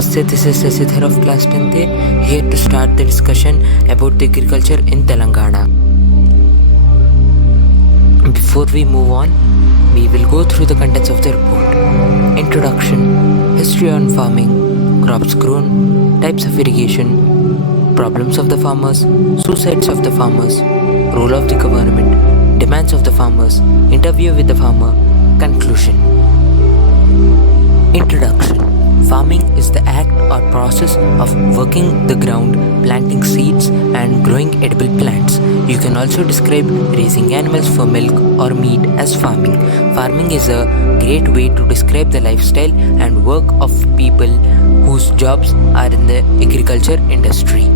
Namaste, this is Sasidhar of class 10th, here to start the discussion about the agriculture in Telangana. Before we move on, we will go through the contents of the report. Introduction, history on farming, crops grown, types of irrigation, problems of the farmers, suicides of the farmers, role of the government, demands of the farmers, interview with the farmer, conclusion. Introduction. Farming is the act or process of working the ground, planting seeds and growing edible plants. You can also describe raising animals for milk or meat as farming. Farming is a great way to describe the lifestyle and work of people whose jobs are in the agriculture industry.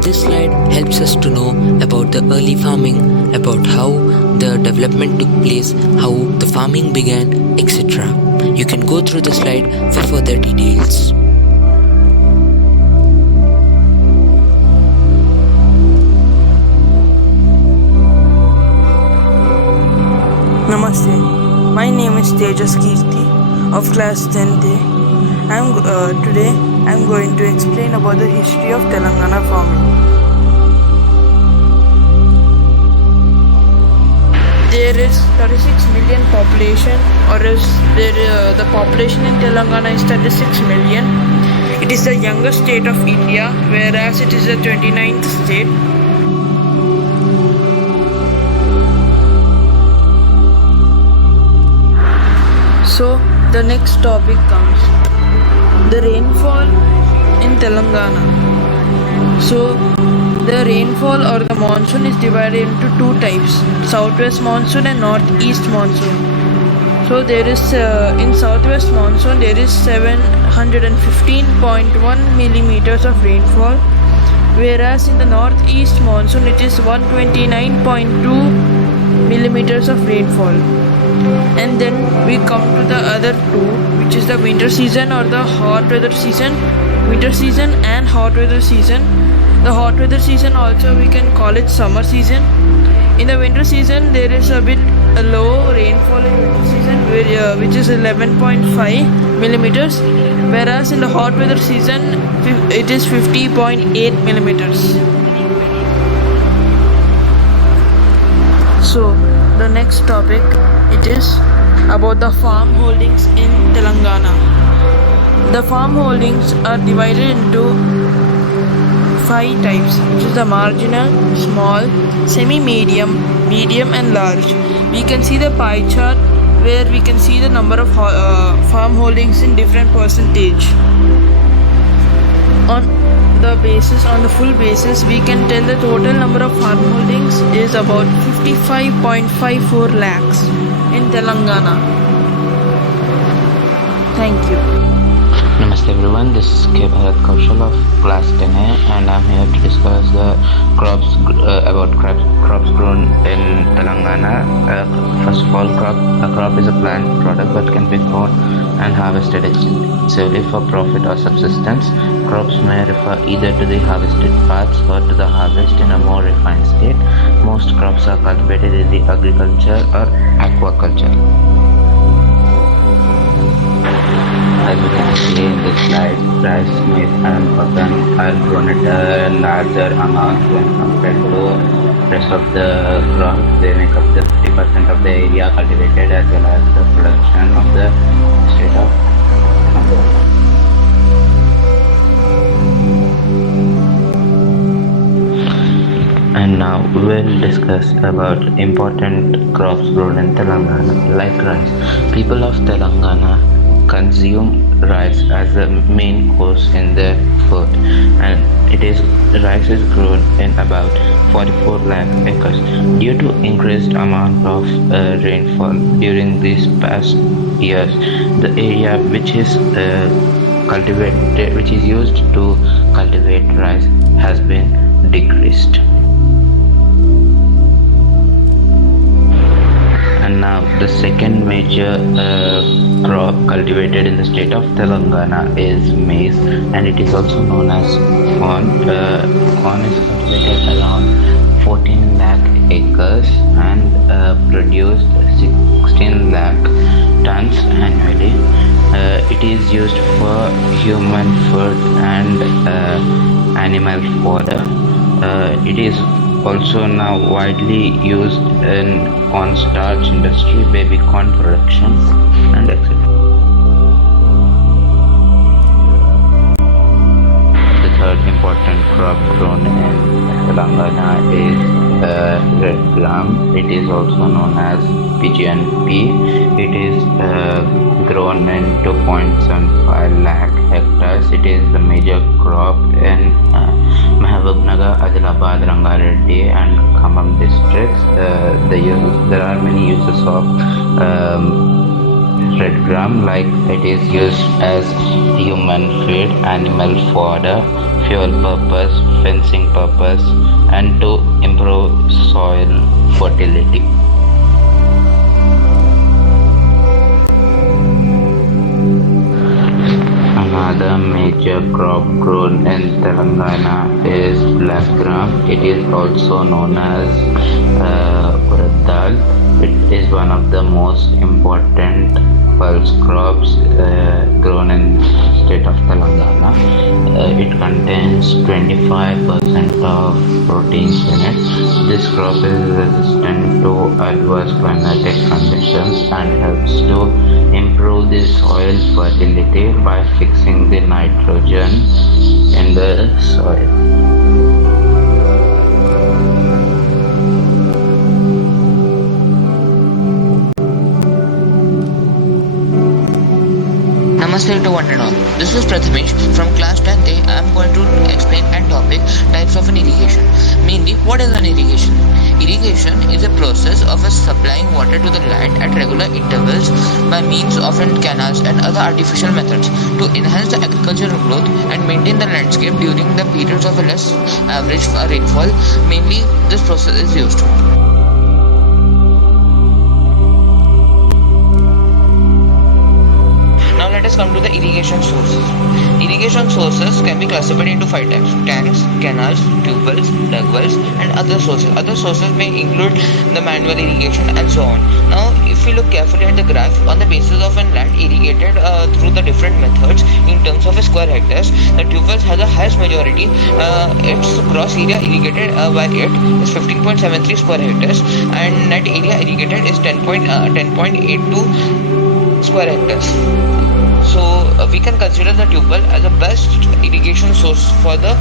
This slide helps us to know about the early farming, about how the development took place, how the farming began, etc. You can go through the slide for further details. Namaste. My name is Tejas Kirti of class 10th. Today I am going to explain about the history of Telangana farming. There is 36 million population, the population in Telangana is 36 million. It is the youngest state of India, whereas it is the 29th state. So the next topic comes the rainfall in Telangana. So the rainfall or the monsoon is divided into two types: southwest monsoon and northeast monsoon. So there is in southwest monsoon there is 715.1 millimeters of rainfall, whereas in the northeast monsoon it is 129.2 millimeters of rainfall. And then we come to the other two, which is the winter season or the hot weather season. Winter season and hot weather season. The hot weather season also we can call it summer season. In the winter season there is a bit low rainfall in winter season, which is 11.5 millimeters, whereas in the hot weather season it is 50.8 millimeters. So the next topic, it is about the farm holdings in Telangana. The farm holdings are divided into 5 types, which is the marginal, small, semi-medium, medium and large. We can see the pie chart where we can see the number of farm holdings in different percentage. On the full basis, we can tell the total number of farm holdings is about 55.54 lakhs in Telangana. Thank you. Namaste everyone, this is K. Bharat Kaushal of class 10A and I'm here to discuss the crops grown in Telangana. First of all, a crop is a plant product that can be grown and harvested exclusively for profit or subsistence. Crops may refer either to the harvested parts or to the harvest in a more refined state. Most crops are cultivated in the agriculture or aquaculture. As you can see in this slide, rice, maize and cotton are grown at a larger amount when compared to rest of the crop. They make up the 50% of the area cultivated as well as the production of the state of Telangana. And now we will discuss about important crops grown in Telangana, like rice. People of Telangana consume rice as the main course in their food, and rice is grown in about 44 lakh acres. Due to increased amount of rainfall during these past years, the area which is used to cultivate rice has been decreased. And now the second major crop cultivated in the state of Telangana is maize, and it is also known as corn. Corn is cultivated around 14 lakh acres and produced 16 lakh tons annually. It is used for human food and animal fodder. It is also now widely used in cornstarch industry, baby corn production, and etc. The third important crop grown in Telangana is red gram. It is also known as PGNP. It is grown in 2.75 lakh hectares. It is the major crop in Mahabubnagar, Adilabad, Rangareddy and Khammam districts. There are many uses of red gram, like it is used as human feed, animal fodder, fuel purpose, fencing purpose, and to improve soil fertility. Another major crop grown in Telangana is black gram. It is also known as urad dal. It is one of the most important pulse crops grown in state of Telangana. It contains 25% of proteins in it. This crop is resistant to adverse climatic conditions and helps to improve the soil fertility by fixing the nitrogen in the soil. Namaste to one and all. This is Prathamesh from class 10th A. I am going to explain an topic, types of an irrigation. Mainly, what is an irrigation? Irrigation is a process of supplying water to the land at regular intervals by means of canals and other artificial methods to enhance the agricultural growth and maintain the landscape during the periods of a less average rainfall. Mainly, this process is used. Let us come to the irrigation sources. Irrigation sources can be classified into 5 types: tanks, canals, tube wells, dug wells, and other sources. Other sources may include the manual irrigation and so on. Now, if we look carefully at the graph, on the basis of an land irrigated through the different methods in terms of a square hectares, the tube wells has the highest majority. Its gross area irrigated by it is 15.73 square hectares, and net area irrigated is 10.82 square hectares. So we can consider the tube well as the best irrigation source for the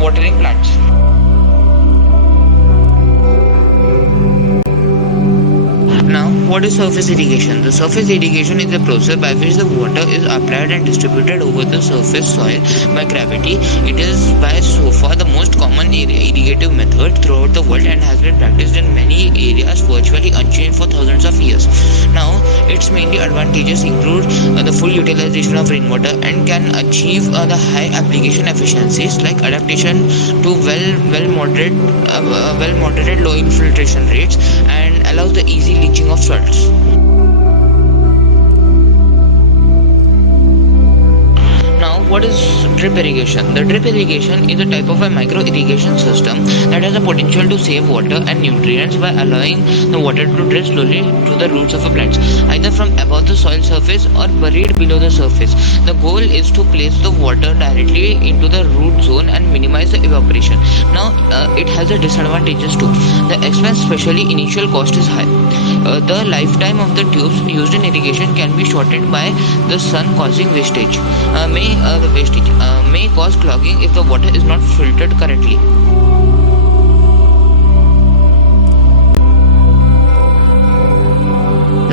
watering plants. Now, what is surface irrigation? The surface irrigation is a process by which the water is applied and distributed over the surface soil by gravity. It is by so far the most common irrigative method throughout the world and has been practiced in many areas virtually unchanged for thousands of years. Now, its mainly advantages include the full utilization of rainwater and can achieve the high application efficiencies like adaptation to well moderated low infiltration rates and allows the easy leaching of salts. Now, what is drip irrigation? The drip irrigation is a type of a micro irrigation system that has the potential to save water and nutrients by allowing the water to drip slowly to the roots of a plant, either from above the soil surface or buried below the surface. The goal is to place the water directly into the root zone and minimize the evaporation. Now, it has a disadvantages too. The expense, especially initial cost, is high. The lifetime of the tubes used in irrigation can be shortened by the sun causing wastage. The wastage may cause clogging if the water is not filtered correctly.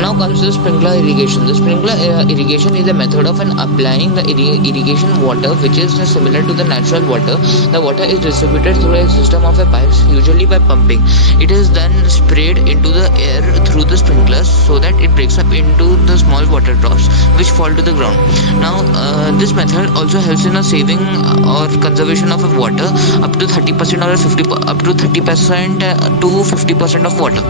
Now comes the sprinkler irrigation. The sprinkler irrigation is a method of applying the irrigation water which is similar to the natural water. The water is distributed through a system of pipes, usually by pumping. It is then sprayed into the air through the sprinklers so that it breaks up into the small water drops which fall to the ground. Now this method also helps in a saving or conservation of water up to 30% or up to 30% to 50% of water.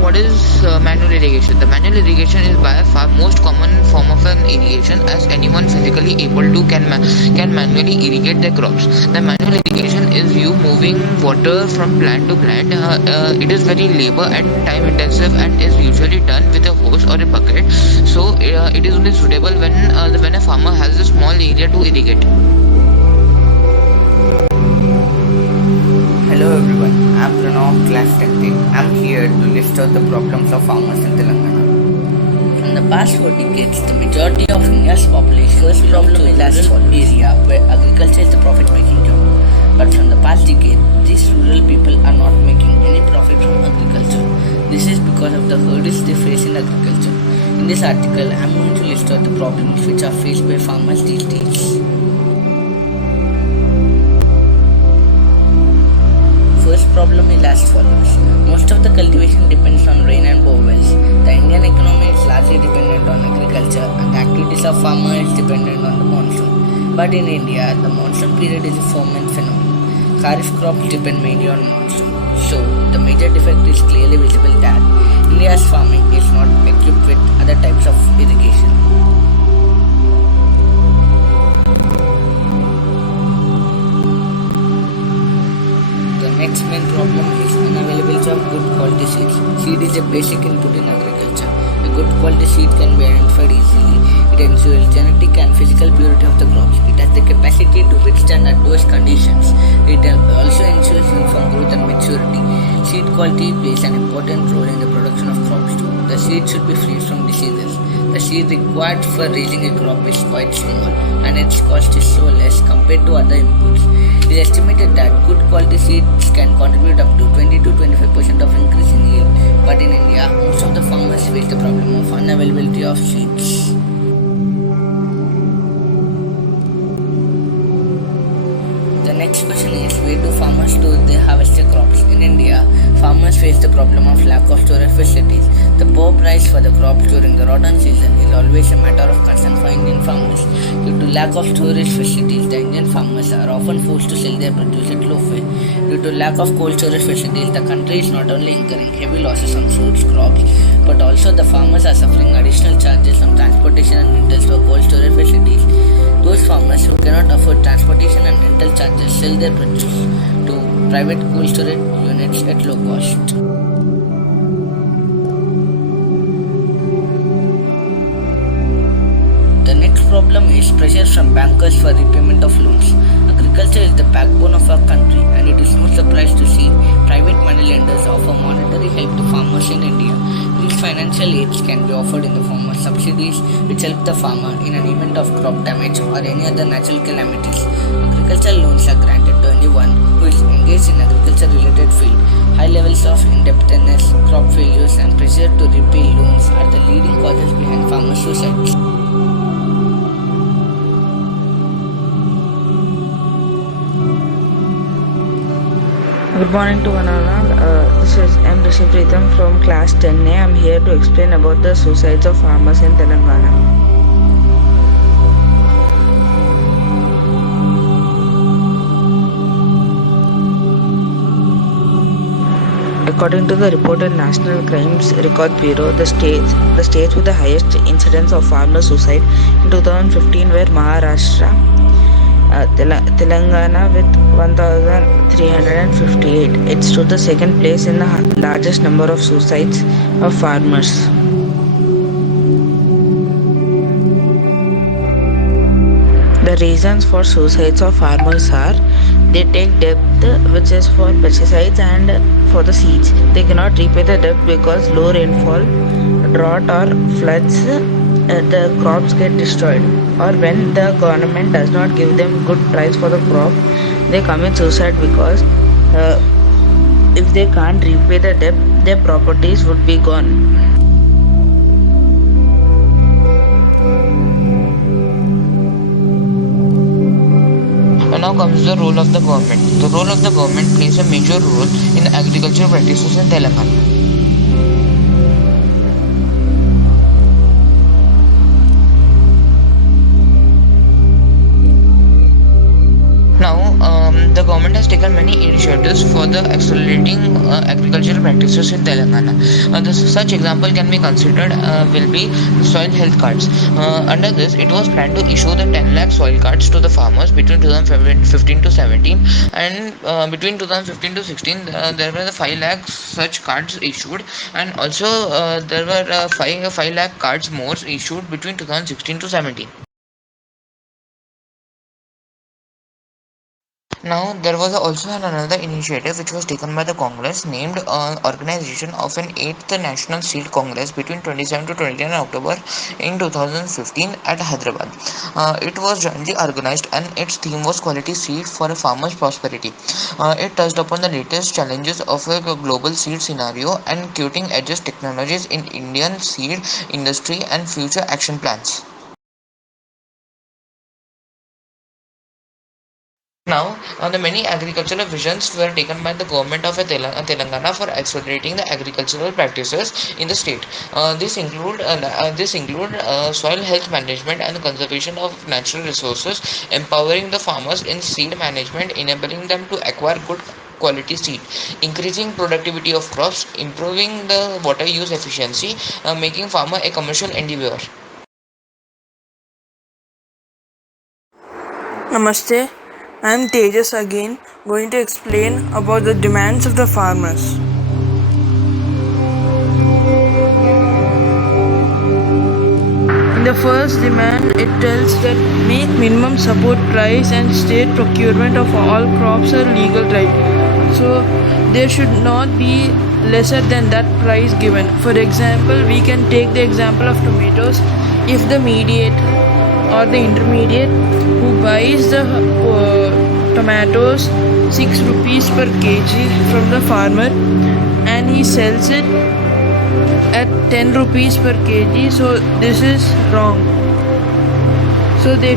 What is manual irrigation? The manual irrigation is by far most common form of an irrigation, as anyone physically able to can manually irrigate their crops. The manual irrigation is you moving water from plant to plant. It is very labor and time intensive and is usually done with a hose or a bucket. So it is only suitable when a farmer has a small area to irrigate. Hello everyone, I'm Pranav, class 10th. I'm here to list out the problems of farmers in Telangana. In the past 4 decades, the majority of India's population belongs to a rural area where agriculture is the profit-making job. But from the past decade, these rural people are not making any profit from agriculture. This is because of the hurdles they face in agriculture. In this article, I'm going to list out the problems which are faced by farmers these days. First problem is as follows. Most of the cultivation depends on rain and bore wells. The Indian economy is largely dependent on agriculture and the activities of farmers is dependent on the monsoon. But in India, the monsoon period is a ferment phenomenon. Kharif crops depend mainly on monsoon. So, the major defect is clearly visible that India's farming is not equipped with other types of irrigation. Next main problem is unavailability of good quality seeds. Seed is a basic input in agriculture. A good quality seed can be identified easily. It ensures genetic and physical purity of the crops. It has the capacity to withstand adverse conditions. It also ensures uniform growth and maturity. Seed quality plays an important role in the production of crops too. The seed should be free from diseases. The seed required for raising a crop is quite small and its cost is so less compared to other inputs. It is estimated that good quality seeds can contribute up to 20 to 25% of increase in yield. But in India, most of the farmers face the problem of unavailability of seeds. The next question is, where do farmers store their harvested crops? In India, farmers face the problem of lack of storage facilities. The poor price for the crops during the rotten season is always a matter of concern for Indian farmers. Due to lack of storage facilities, the Indian farmers are often forced to sell their produce at low fare. Due to lack of cold storage facilities, the country is not only incurring heavy losses on fruits crops, but also the farmers are suffering additional charges on transportation and rentals for cold storage facilities. Those farmers who cannot afford transportation and rental charges sell their produce to private cold storage units at low cost. The next problem is pressure from bankers for repayment of loans. Agriculture is the backbone of our country, and it is no surprise to see private money lenders offer monetary help to farmers in India. These financial aids can be offered in the form of subsidies which help the farmer in an event of crop damage or any other natural calamities. Agricultural loans are granted to anyone who is engaged in agriculture-related field. High levels of indebtedness, crop failures, and pressure to repay loans are the leading causes behind farmer suicides. Good morning to one and all. This is M. Rishi Pritham from class 10A. I am here to explain about the suicides of farmers in Telangana. According to the reported National Crimes Record Bureau, the states with the highest incidence of farmer suicide in 2015 were Maharashtra, Telangana with 1,358. It stood the second place in the largest number of suicides of farmers. The reasons for suicides of farmers are they take debt which is for pesticides and for the seeds. They cannot repay the debt because low rainfall, drought or floods, the crops get destroyed, or when the government does not give them good price for the crop, they commit suicide because if they can't repay the debt, their properties would be gone. And now comes the role of the government. The role of the government plays a major role in agricultural practices in Telangana. Now, the government has taken many initiatives for the accelerating agricultural practices in Telangana. Such example can be considered will be soil health cards. Under this, it was planned to issue the 10 lakh soil cards to the farmers between 2015 to 17, and between 2015 to 16 there were the 5 lakh such cards issued, and also there were 5 lakh cards more issued between 2016 to 17. Now, there was also another initiative which was taken by the Congress named Organization of an 8th National Seed Congress between 27 to 29 October in 2015 at Hyderabad. It was jointly organized and its theme was Quality Seed for a Farmer's Prosperity. It touched upon the latest challenges of a global seed scenario and cutting edge technologies in Indian seed industry and future action plans. Now, the many agricultural visions were taken by the government of Telangana for accelerating the agricultural practices in the state. This include soil health management and the conservation of natural resources, empowering the farmers in seed management, enabling them to acquire good quality seed, increasing productivity of crops, improving the water use efficiency, making farmer a commercial endeavor. Namaste, I am Tejas again, going to explain about the demands of the farmers. In the first demand, it tells that make minimum support price and state procurement of all crops are legal right. So there should not be lesser than that price given. For example, we can take the example of tomatoes. If the mediator or the intermediate who buys the tomatoes 6 rupees per kg from the farmer and he sells it at 10 rupees per kg, so this is wrong. So they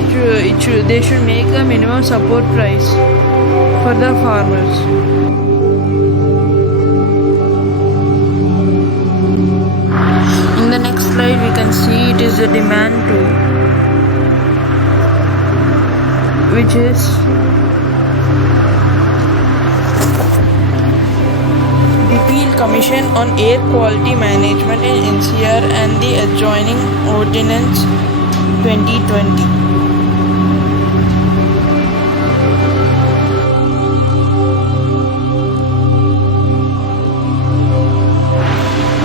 should make a minimum support price for the farmers. In the next slide we can see it is the demand too, which is repeal Commission on Air Quality Management in NCR and the adjoining Ordinance 2020.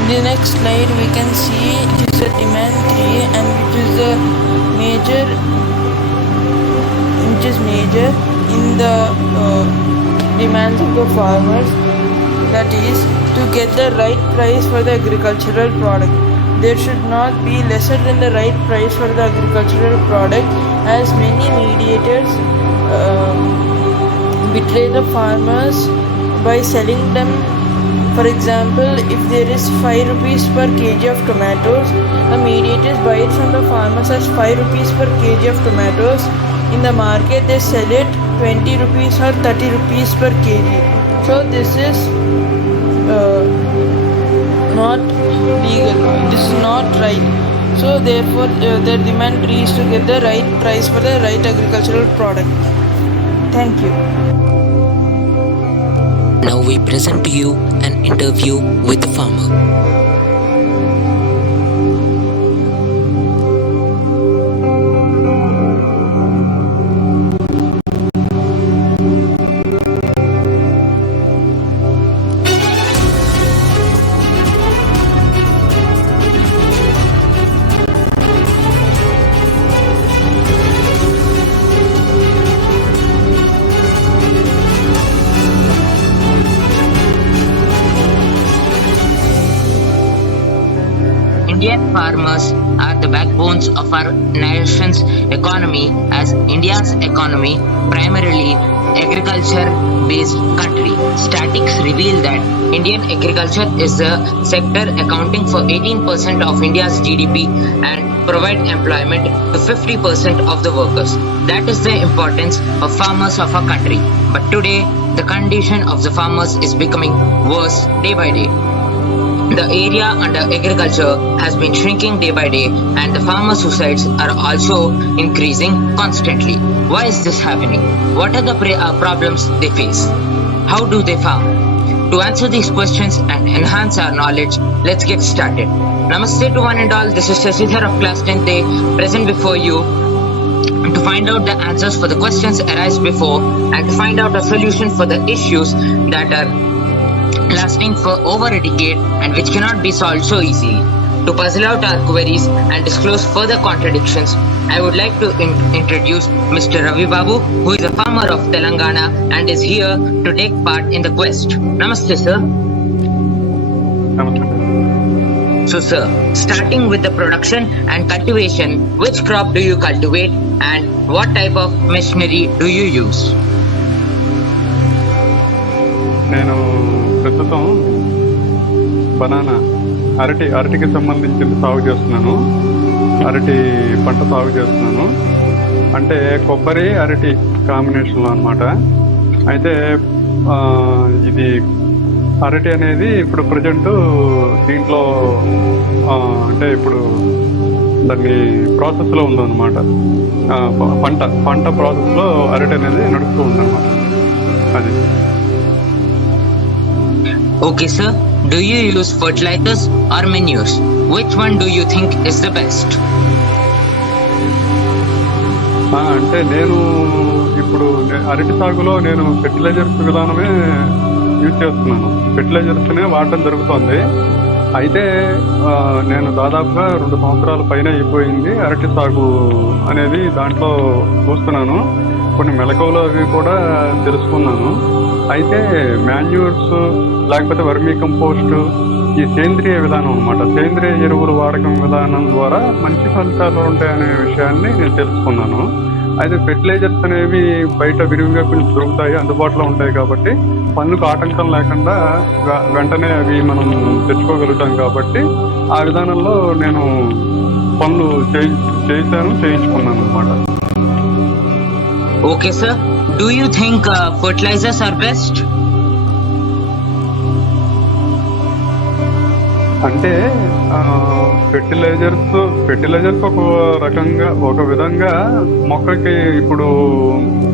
In the next slide we can see it is a demand 3 and which is major in the demands of the farmers, that is to get the right price for the agricultural product. There should not be lesser than the right price for the agricultural product, as many mediators betray the farmers by selling them. For example, if there is 5 rupees per kg of tomatoes, the mediators buy it from the farmers as 5 rupees per kg of tomatoes. In the market they sell it 20 rupees or 30 rupees per kg. So this is not legal, this is not right. So therefore their demand 3 is to get the right price for the right agricultural product. Thank you. Now we present to you an interview with the farmer. Indian farmers are the backbones of our nation's economy, as India's economy primarily agriculture-based country. Statistics reveal that Indian agriculture is the sector accounting for 18% of India's GDP and provide employment to 50% of the workers. That is the importance of farmers of our country. But today, the condition of the farmers is becoming worse day by day. The area under agriculture has been shrinking day by day, and the farmer suicides are also increasing constantly. Why is this happening? What are the problems they face? How do they farm? To answer these questions and enhance our knowledge, let's get started. Namaste to one and all. This is Shashidhar of class 10th present before you to find out the answers for the questions arise before and to find out a solution for the issues that are lasting for over a decade and which cannot be solved so easily. To puzzle out our queries and disclose further contradictions, I would like to introduce Mr. Ravi Babu, who is a farmer of Telangana and is here to take part in the quest. Namaste, sir. So, sir, starting with the production and cultivation, which crop do you cultivate and what type of machinery do you use? నేను ప్రస్తుతం banana అరటికి సంబంధించిన సాగు చేస్తున్నాను. అరటి పంట సాగు చేస్తున్నాను. అంటే కొబ్బరి అరటి కాంబినేషన్లో అన్నమాట. అయితే ఇది అరటి అనేది ఇప్పుడు ప్రజెంట్ దీంట్లో అంటే ఇప్పుడు దాన్ని ప్రాసెస్లో ఉందన్నమాట. పంట ప్రాసెస్లో అరటి అనేది నడుస్తూ ఉందన్నమాట. అది. Okay, sir. Do you use fertilizers or manures? Which one do you think is the best? అంటే నేను ఇప్పుడు అరటి సాగులో నేను ఫెర్టిలైజర్స్ విధానమే యూజ్ చేస్తున్నాను. ఫెర్టిలైజర్స్నే వాడటం జరుగుతుంది. అయితే నేను దాదాపుగా 2 సంవత్సరాల పైన అయిపోయింది అరటి సాగు అనేది దాంట్లో చూస్తున్నాను. కొన్ని మెలకువలు అవి కూడా తెలుసుకున్నాను. అయితే మాన్యూర్స్ లేకపోతే వర్మీ కంపోస్ట్ ఈ సేంద్రియ విధానం అన్నమాట. సేంద్రియ ఎరువులు వాడకం విధానం ద్వారా మంచి ఫలితాలు ఉంటాయనే విషయాన్ని నేను తెలుసుకున్నాను. అయితే ఫెర్టిలైజర్స్ అనేవి బయట విరివిగా కొంచెం దొరుకుతాయి, అందుబాటులో ఉంటాయి కాబట్టి పనులకు ఆటంకం లేకుండా వెంటనే అవి మనం తెచ్చుకోగలుగుతాం కాబట్టి ఆ విధానంలో నేను పనులు చేయించుకున్నాను అన్నమాట. Okay, sir. Do you think fertilizers are best? అంటే ఫెర్టిలైజర్స్ ఒక విధంగా మొక్కకి ఇప్పుడు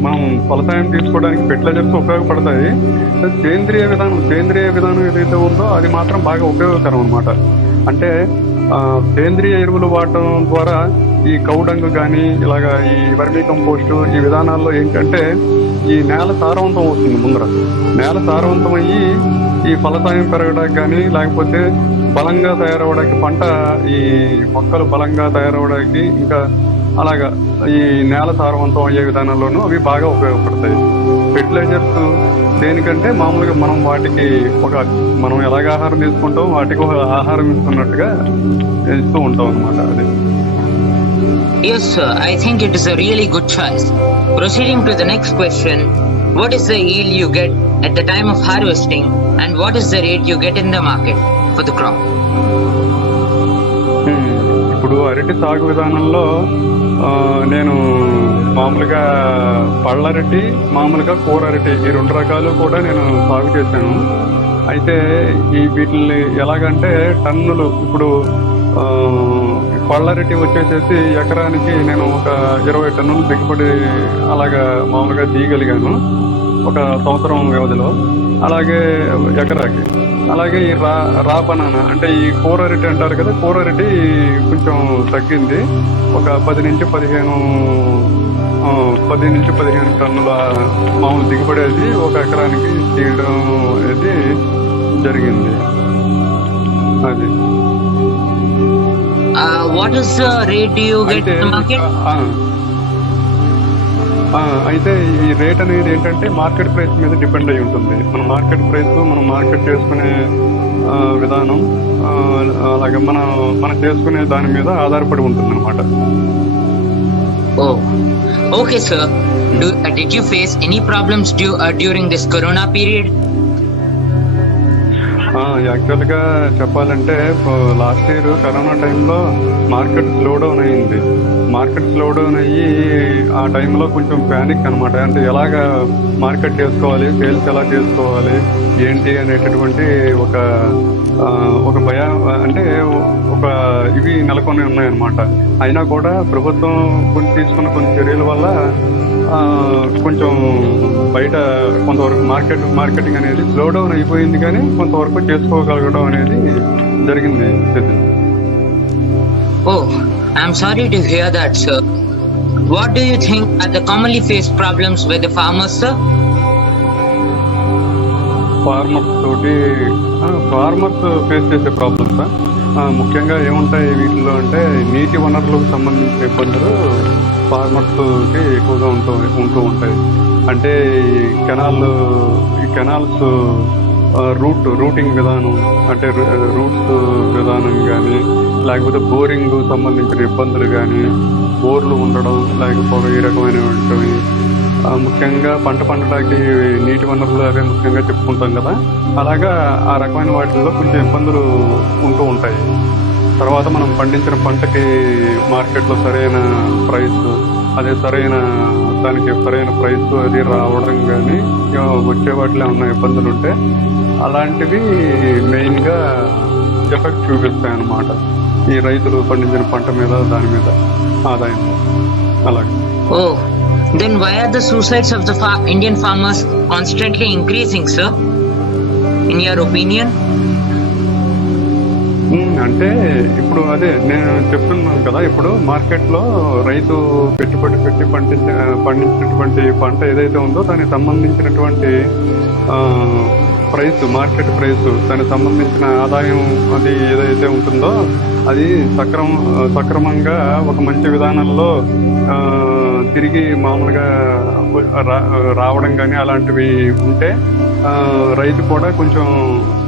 మనం ఫలసాయం తీసుకోవడానికి ఫెర్టిలైజర్స్ ఉపయోగపడతాయి. సేంద్రియ విధానం ఏదైతే ఉందో అది మాత్రం బాగా ఉపయోగకరం అన్నమాట. అంటే సేంద్రియ ఎరువులు వాడటం ద్వారా ఈ కౌడంగు కానీ ఇలాగా ఈ వర్మీ కంపోస్ట్ ఈ విధానాల్లో ఏంటంటే ఈ నేల సారవంతం అవుతుంది. ముందర నేల సారవంతం అయ్యి ఈ ఫలసాయం పెరగడానికి కానీ లేకపోతే బలంగా తయారవడానికి పంట ఈ మొక్కలు బలంగా తయారవడానికి ఇంకా అలాగా ఈ నేల సారవంతం అయ్యే విధానంలోనూ అవి బాగా ఉపయోగపడతాయి. ఫెర్టిలైజర్స్ దేనికంటే మామూలుగా మనం ఎలాగ ఆహారం తీసుకుంటాం వాటికి ఒక ఆహారం ఇస్తున్నట్టుగా ఇస్తూ ఉంటాం అన్నమాట. అది. Yes, sir. I think it is a really good choice. Proceeding to the next question, what is the yield you get at the time of harvesting and what is the rate you get in the market for the crop? ఇప్పుడు అరటి సాగు విధానంలో నేను మామూలుగా పళ్ళరటి మామూలుగా కూర అరటి ఈ 2 రకాలు కూడా నేను సాగు చేశాను. అయితే వీటిని ఎలాగంటే టన్నులు ఇప్పుడు పళ్ళరటి వచ్చేసేసి ఎకరానికి నేను ఒక 20 టన్నులు దిగుబడి అలాగా మామూలుగా తీయగలిగాను ఒక సంవత్సరం వ్యవధిలో. అలాగే ఎకరాకి అలాగే ఈ రా బనానా అంటే ఈ కూర అరటి అంటారు కదా, కూర అరటి కొంచెం తగ్గింది. ఒక 10 నుంచి 15 టన్నుల మామూలు దిగుబడి అది ఒక ఎకరానికి తీయడం అనేది జరిగింది. అది. What is the rate you get in the market? అయితే ఈ రేట్ అనేది ఏంటంటే మార్కెట్ ప్రైస్ మీద డిపెండ్ అయి ఉంటుంది. మనం మార్కెట్ చేసుకునే విధానం అలాగే మనం చేసుకునే దాని మీద ఆధారపడి ఉంటుంది అనమాట. Oh, okay, sir. Did you face any problems during this corona period? యాక్చువల్గా చెప్పాలంటే లాస్ట్ ఇయర్ కరోనా టైంలో మార్కెట్ స్లో డౌన్ అయ్యింది. మార్కెట్ స్లో డౌన్ అయ్యి ఆ టైంలో కొంచెం ప్యానిక్ అనమాట. అంటే ఎలాగా మార్కెట్ చేసుకోవాలి, సేల్స్ ఎలా చేసుకోవాలి ఏంటి అనేటటువంటి ఒక భయం, అంటే ఒక ఇవి నెలకొని ఉన్నాయన్నమాట. అయినా కూడా ప్రభుత్వం తీసుకున్న కొన్ని చర్యల వల్ల కొంచెం బయట కొంతవరకు మార్కెటింగ్ అనేది స్లో డౌన్ అయిపోయింది, కానీ కొంతవరకు చేసుకోగలగడం అనేది జరిగింది. Oh, I'm sorry to hear that, sir. What do you think are the commonly faced problems with the farmers, sir? Farmers face చేసే ప్రాబ్లమ్స్ ముఖ్యంగా ఏముంటాయి వీటిలో అంటే, నీటి వనరులకు సంబంధించిన ఇబ్బందులు ఫార్మర్స్కి ఎక్కువగా ఉంటూ ఉంటాయి. అంటే ఈ కెనాల్స్ రూటింగ్ విధానం, అంటే రూట్స్ విధానం కానీ, లేకపోతే బోరింగ్ సంబంధించిన ఇబ్బందులు కానీ, బోర్లు ఉండడం లేకపోతే ఈ రకమైనవి, ముఖ్యంగా పంట పండడానికి నీటి వనరులు అవే ముఖ్యంగా చెప్పుకుంటాం కదా, అలాగా ఆ రకమైన వాటిల్లో కొంచెం ఇబ్బందులు ఉంటూ ఉంటాయి. తర్వాత మనం పండించిన పంటకి మార్కెట్లో సరైన ప్రైస్, దానికి సరైన ప్రైస్ అది రావడం కానీ, వచ్చే వాటిలో ఉన్న ఇబ్బందులు ఉంటే అలాంటివి మెయిన్గా ఎఫెక్ట్ చూపిస్తాయి అన్నమాట ఈ రైతులు పండించిన పంట మీద, దాని మీద ఆదాయం. అలాగే Then why are the suicides of the Indian farmers constantly increasing, sir? In your opinion? అంటే ఇప్పుడు అదే నేను చెప్తున్నాను కదా, ఇప్పుడు మార్కెట్లో రైతు పెట్టుబడి పెట్టి పండించినటువంటి పంట ఏదైతే ఉందో దానికి సంబంధించినటువంటి ప్రైస్, మార్కెట్ ప్రైస్, దానికి సంబంధించిన ఆదాయం అది ఏదైతే ఉంటుందో అది సక్రమంగా ఒక మంచి విధానంలో తిరిగి మామూలుగా రావడం కానీ అలాంటివి ఉంటే రైతు కూడా కొంచెం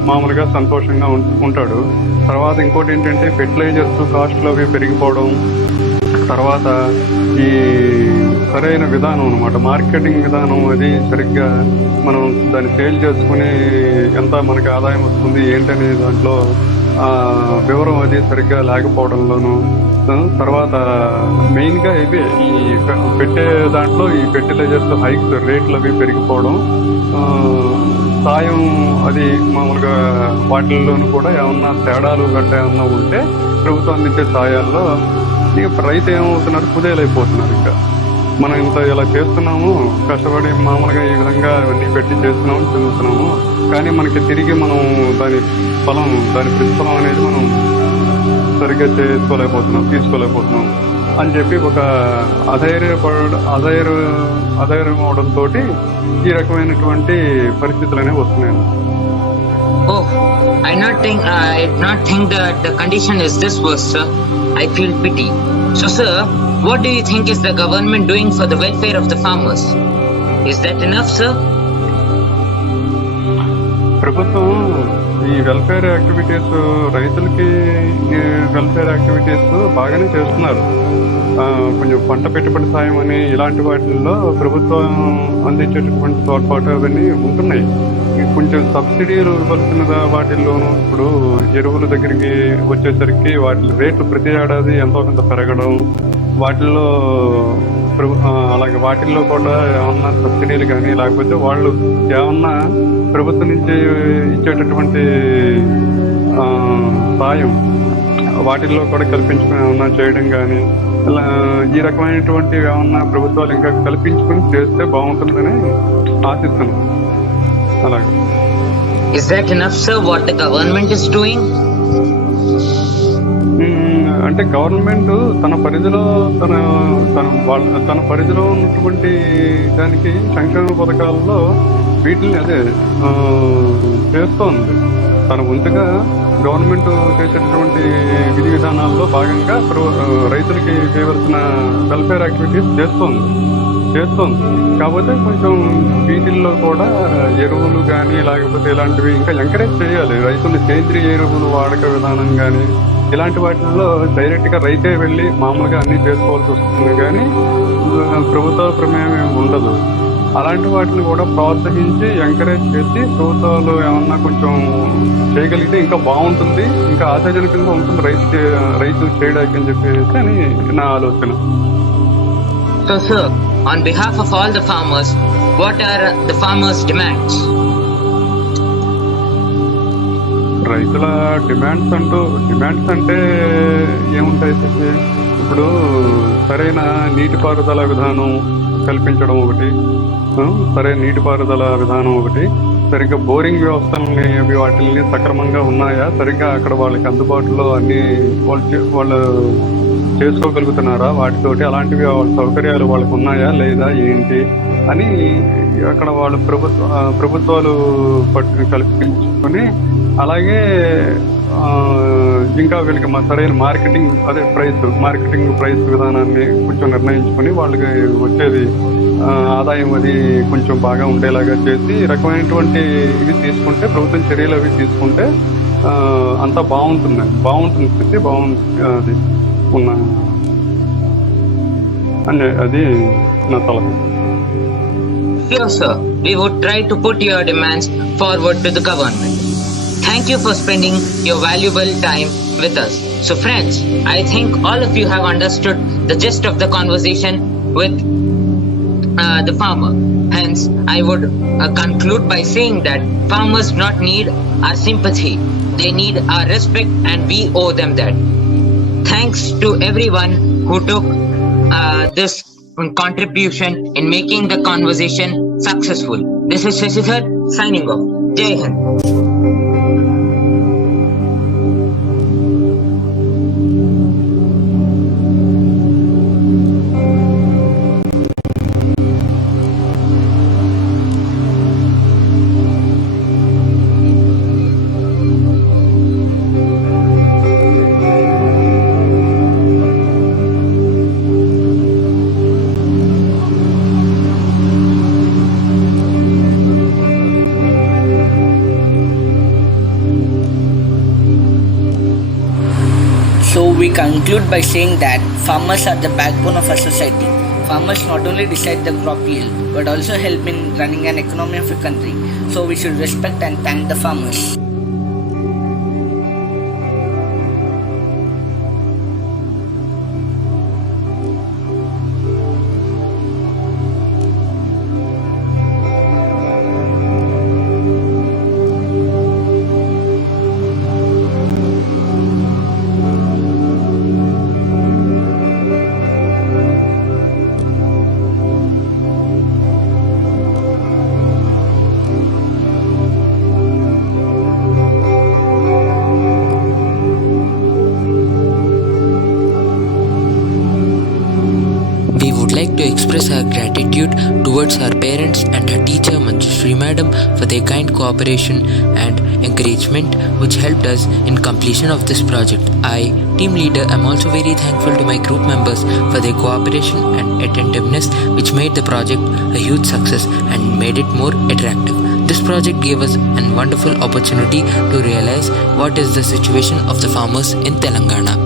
మామూలుగా సంతోషంగా ఉంటాడు. తర్వాత ఇంకోటి ఏంటంటే ఫెర్టిలైజర్స్ కాస్ట్లు అవి పెరిగిపోవడం, తర్వాత ఈ సరైన విధానం అనమాట, మార్కెటింగ్ విధానం అది సరిగ్గా మనం దాన్ని సేల్ చేసుకుని ఎంత మనకి ఆదాయం వస్తుంది ఏంటనే దాంట్లో వివరం అది సరిగ్గా లేకపోవడంలోనూ, తర్వాత మెయిన్గా ఇవే ఈ పెట్టే దాంట్లో ఈ ఫెర్టిలైజర్స్ హైక్స్ రేట్లు అవి పెరిగిపోవడం, సాయం అది మామూలుగా వాటిల్లోనూ కూడా ఏమన్నా తేడాలు గట్రా ఏమన్నా ఉంటే ప్రభుత్వం అందించే సాయాల్లో ఇక రైతు ఏమవుతున్నారు, కుదేలైపోతున్నారు. ఇంకా మనం ఇంత ఇలా చేస్తున్నాము, కష్టపడి మామూలుగా ఈ విధంగా అన్నీ పెట్టి చేస్తున్నాము, చెందుతున్నాము, కానీ మనకి తిరిగి మనం దాని ప్రతిఫలం అనేది మనం సరిగ్గా తీసుకోలేకపోతున్నాం అని చెప్పి ఒక అధైర్యం అవడంతో ఈ రకమైనటువంటి పరిస్థితులు అనేవి వస్తున్నాయి. I did not think that the condition is this worse, sir. I feel pity. So, sir, what do you think is the government doing for the welfare of the farmers? Is that enough, sir? ప్రభుత్వం ఈ welfare activities, రైతులకి welfare activities బాగానే చేస్తున్నారు. కొంచెం పంట పెట్టుబడి సాయం అని ఇలాంటి వాటిల్లో ప్రభుత్వం అందించేటటువంటి తోడ్పాటు అవన్నీ ఉంటున్నాయి. కొంచెం సబ్సిడీలు ఇవ్వాల్సిన వాటిల్లోనూ ఇప్పుడు ఎరువుల దగ్గరికి వచ్చేసరికి వాటి రేట్లు ప్రతి ఏడాది ఎంతో కొంత పెరగడం, వాటిల్లో అలాగే వాటిల్లో కూడా ఏమన్నా సబ్సిడీలు కానీ లేకపోతే వాళ్ళు ఏమన్నా ప్రభుత్వం నుంచి ఇచ్చేటటువంటి సాయం వాటిల్లో కూడా కల్పించుకుని ఏమన్నా చేయడం కానీ, ఇలా ఈ రకమైనటువంటి ఏమన్నా ప్రభుత్వాలు ఇంకా కల్పించుకుని చేస్తే బాగుంటుందని ఆశిస్తున్నాను. అలాగే Is that enough, sir, what the government is doing? అంటే గవర్నమెంట్ తన పరిధిలో తన పరిధిలో ఉన్నటువంటి దానికి సంక్షేమ పథకాలలో వీటిని చేస్తోంది. తన వంతుగా గవర్నమెంట్ చేసేటటువంటి విధి విధానాల్లో భాగంగా రైతులకి చేయవలసిన వెల్ఫేర్ యాక్టివిటీస్ చేస్తోంది. కాకపోతే కొంచెం వీటిల్లో కూడా ఎరువులు కానీ లేకపోతే ఇలాంటివి ఇంకా ఎంకరేజ్ చేయాలి. రైతులు సేంద్రియ ఎరువులు వాడక విధానం కానీ ఇలాంటి వాటిల్లో డైరెక్ట్గా రైతే వెళ్ళి మామూలుగా అన్నీ చేసుకోవాల్సి వస్తుంది, కానీ ప్రభుత్వ ప్రమేయం ఉండదు. అలాంటి వాటిని కూడా ప్రోత్సహించి ఎంకరేజ్ చేసి ప్రభుత్వాలు ఏమన్నా కొంచెం చేయగలిగితే ఇంకా బాగుంటుంది, ఇంకా ఆశాజనకంగా ఉంటుంది రైతు చేయడానికి అని చెప్పేసి అని నా ఆలోచన. So, sir, on behalf of all the farmers, what are the farmers' demands? రైతుల డిమాండ్స్ అంటే ఏముంటాయి చెప్పి, ఇప్పుడు సరైన నీటిపారుదల విధానం కల్పించడం ఒకటి, సరైన నీటిపారుదల విధానం ఒకటి, సరిగ్గా బోరింగ్ వ్యవస్థలని అవి వాటిని సక్రమంగా ఉన్నాయా, సరిగ్గా అక్కడ వాళ్ళకి అందుబాటులో అన్ని వాళ్ళు చేసుకోగలుగుతున్నారా వాటితోటి, అలాంటివి వాళ్ళ సౌకర్యాలు వాళ్ళకు ఉన్నాయా లేదా ఏంటి అని అక్కడ వాళ్ళు ప్రభుత్వాలు కల్పించుకొని, అలాగే ఇంకా వీళ్ళకి సరైన మార్కెటింగ్ ప్రైస్ విధానాన్ని కొంచెం నిర్ణయించుకొని వాళ్ళకి వచ్చేది ఆదాయం అది కొంచెం బాగా ఉండేలాగా చేసి ఈ రకమైనటువంటి ఇవి తీసుకుంటే, ప్రభుత్వం చర్యలు అవి తీసుకుంటే అంతా బాగుంటుంది అది ఉన్న అని అది నా సలహా. Sure, sir. We would try to put your demands forward to the government. Thank you for spending your valuable time with us. So, friends, I think all of you have understood the gist of the conversation with the farmer. Hence, I would conclude by saying that farmers do not need our sympathy. They need our respect, and we owe them that. Thanks to everyone who took this contribution in making the conversation successful. This is Shashidhar signing off. Jai Hind. So we conclude by saying that farmers are the backbone of a society. Farmers not only decide the crop yield but also help in running an economy of a country. So we should respect and thank the farmers. We would like to express our gratitude towards our parents and our teacher Manjushri Madam for their kind cooperation and encouragement which helped us in completion of this project. I, team leader, am also very thankful to my group members for their cooperation and attentiveness which made the project a huge success and made it more attractive. This project gave us a wonderful opportunity to realize what is the situation of the farmers in Telangana.